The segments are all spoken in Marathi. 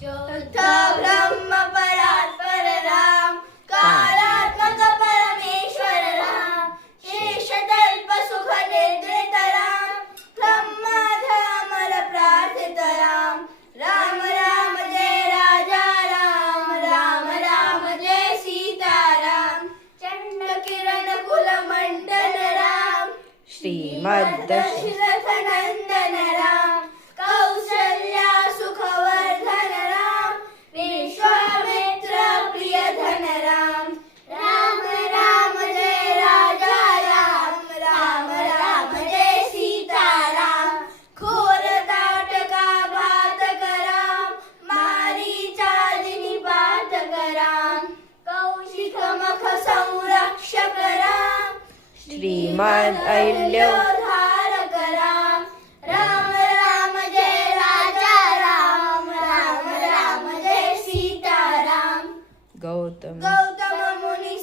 शुद्ध ब्रह्म परात्पर राम, कालात्मक परमेश्वर राम, शेषतल्प सुख निद्रित राम, ब्रह्माधामर प्रार्थित राम, राम राम जय राजा राम, राम राम जय सीताराम, चंड किरण कुल मंडन राम, श्रीमद् दशरथ नंदन राम, कौसल्या सुखवर्धन राम, विश्वामित्र प्रियधन राम, राम राम जय राजा राम, राम राम जय सीताराम, घोर ताटका घातक राम, मारीचालिनी पातक राम, कौशिक मख संरक्षक राम, श्रीमद् अहिल्या धारक राम, राम राम जय राजा राम, राम राम जय सीताराम, गौतम गौतम मुनी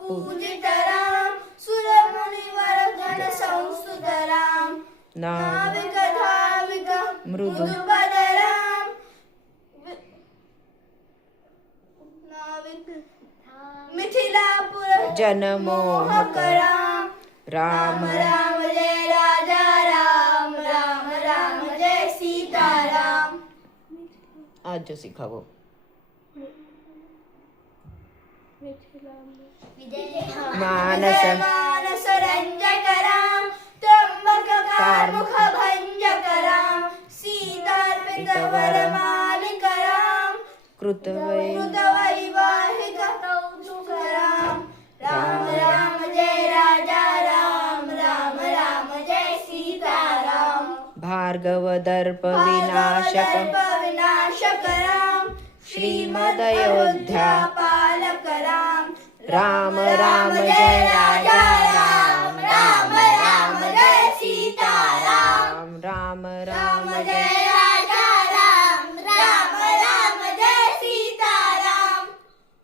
पूजित राम, सुर मुनिवर गण संस्तुत राम, नाग नाविक धाविक मृदु मृदुपद राम, नाविक मिथिलापुर जनमोहक राम, राम राम जय राजा राम, राम राम जय सीताराम, आज जो सीखा वो मानस मानस रंजक राम, त्र्यंबक कारमुख भंजक राम, सीतार्पित वर मालिक राम, कृतवै कृतवैवाहिक कौतुक राम, राम राम जय राजा राम, राम राम जय सीताराम, भार्गव दर्प विनाशक विनाशक राम, श्रीमद् अयोध्या पालक राम, राम राम जय राजा